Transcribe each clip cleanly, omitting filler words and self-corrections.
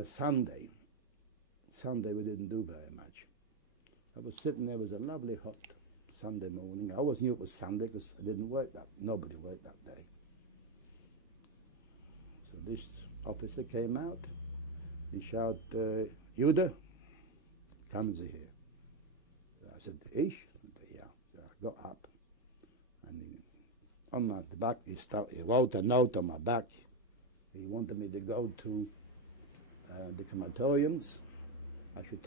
a Sunday. Sunday we didn't do very much. I was sitting there, it was a lovely hot Sunday morning. I always knew it was Sunday because I didn't work nobody worked that day. So this officer came out. He shouted, Jude, come here. I said, Ich? Yeah. So I got up. And on my back, he wrote a note on my back. He wanted me to go to the crematoriums. I should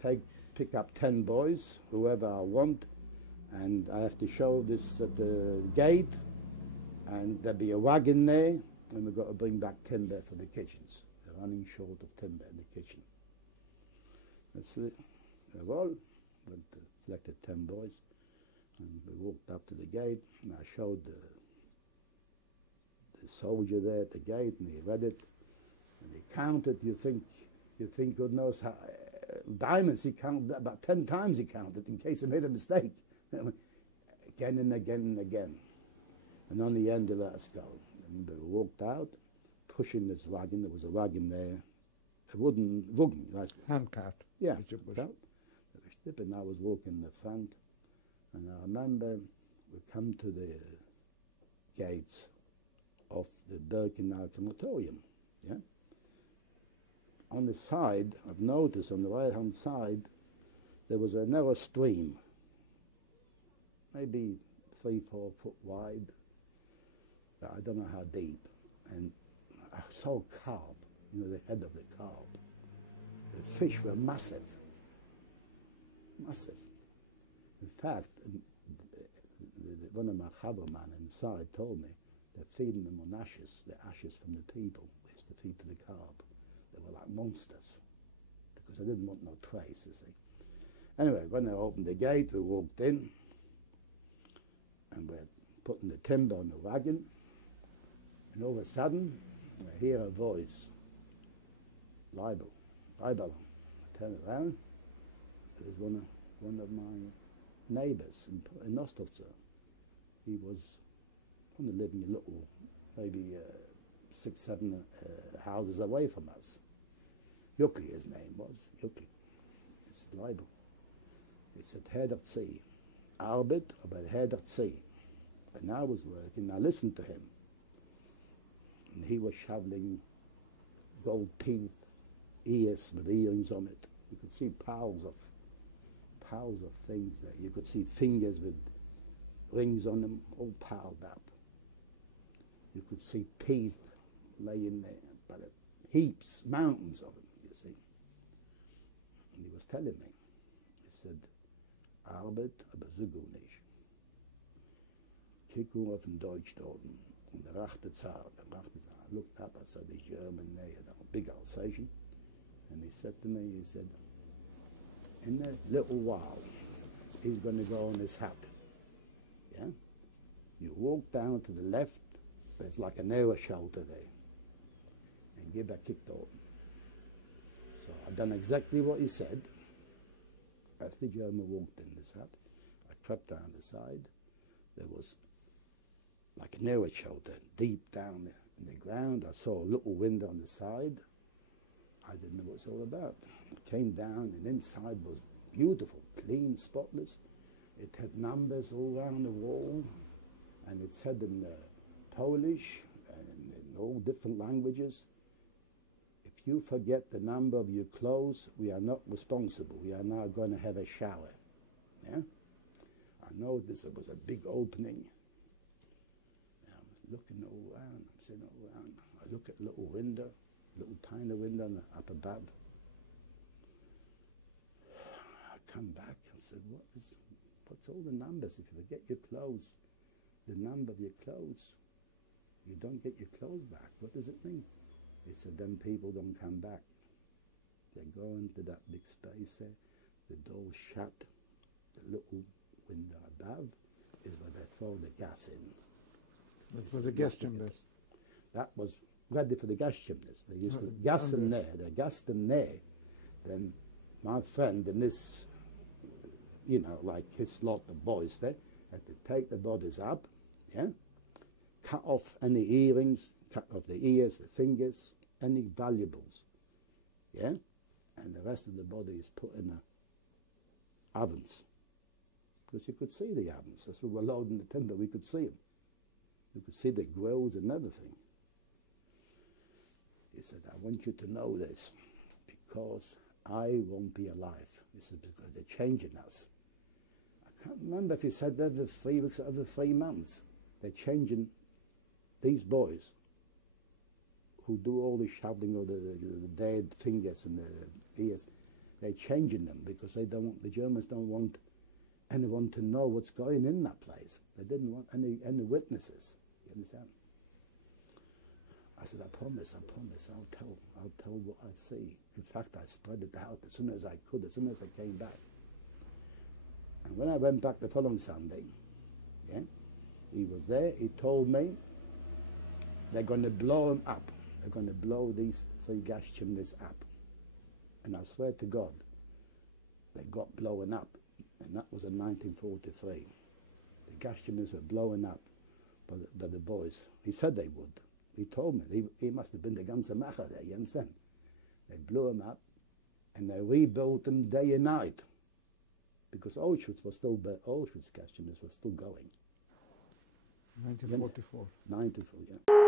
pick up 10 boys, whoever I want, and I have to show this at the gate, and there'll be a wagon there, and we've got to bring back timber for the kitchens. They're running short of timber in the kitchen. That's it. Well, went to selected 10 boys, and we walked up to the gate, and I showed the soldier there at the gate, and he read it, and he counted. You think God knows how diamonds? He counted about 10 times. He counted in case he made a mistake, again and again and again. And on the end, he let us go. And we walked out, pushing this wagon. There was a wagon there, a wooden like handcart. Yeah, and I was walking in the front, and I remember we come to the gates of the Birkenau crematorium. Yeah. On the side, I've noticed on the right-hand side, there was a narrow stream, maybe 3-4 foot wide, but I don't know how deep. And I saw carp, the head of the carp. The fish were massive, massive. In fact, one of my chaverman inside told me they're feeding them on ashes, the ashes from the people. They used to feed to the carp. They were like monsters, because I didn't want no trace, you see. Anyway, when I opened the gate, we walked in, and we're putting the timber on the wagon, and all of a sudden, I hear a voice, Leibel. I turn around, it was one of my neighbours in Ostrovce. He was only living a little, maybe 6-7 houses away from us. Jukel, his name was, Jukel. He said, Leibel. He said, Herr der See, Arbeit, aber Herr der See. And I was working, I listened to him. And he was shoveling gold teeth, ears with earrings on it. You could see piles of things there. You could see fingers with rings on them, all piled up. You could see teeth laying there, but heaps, mountains of them, you see. And he was telling me, he said, Arbeit, aber so gut nicht. Kick auf in Deutsch dort, und der rechte Zahl. I looked up, I saw the German there, a big Alsatian, and he said to me, he said, in a little while, he's going to go on his hat. Yeah? You walk down to the left, there's like an air shelter there, and give a kick door. So I done exactly what he said. As the German walked in this hut, I crept down the side. There was like an air shelter deep down in the ground. I saw a little window on the side. I didn't know what it's all about. I came down, and inside was beautiful, clean, spotless. It had numbers all around the wall, and it said in Polish and in all different languages, if you forget the number of your clothes, we are not responsible. We are now going to have a shower. Yeah? I noticed there was a big opening. I was looking all around, I'm sitting all around. I look at a little window, little tiny window up above. I come back and said, what's all the numbers? If you forget your clothes, the number of your clothes, you don't get your clothes back. What does it mean? He said, then people don't come back. They go into that big space there, the door's shut, the little window above is where they throw the gas in. This was a gas chambers. That was ready for the gas chimneys. They used to gas them there. They gassed them there. Then my friend and this, like his lot of boys there, had to take the bodies up, yeah, cut off any earrings, cut off the ears, the fingers, any valuables, yeah? And the rest of the body is put in ovens. Because you could see the ovens. As we were loading the timber, we could see them. You could see the grills and everything. He said, I want you to know this, because I won't be alive. He said, because they're changing us. I can't remember if he said every 3 weeks or every 3 months. They're changing these boys who do all the shoveling of the dead fingers and the ears. They're changing them because they don't. The Germans don't want anyone to know what's going in that place. They didn't want any witnesses. You understand? I said, I promise, I'll tell what I see. In fact, I spread it out as soon as I could, as soon as I came back. And when I went back the following Sunday, yeah, he was there, he told me they're going to blow him up. They're going to blow these 3 gas chimneys up. And I swear to God, they got blown up. And that was in 1943. The gas chimneys were blowing up by the boys. He said they would. He told me. He must have been the ganze Macher there, you understand? They blew them up and they rebuilt them day and night. Because Auschwitz gas chimneys were still going. 1944. 1944, yeah.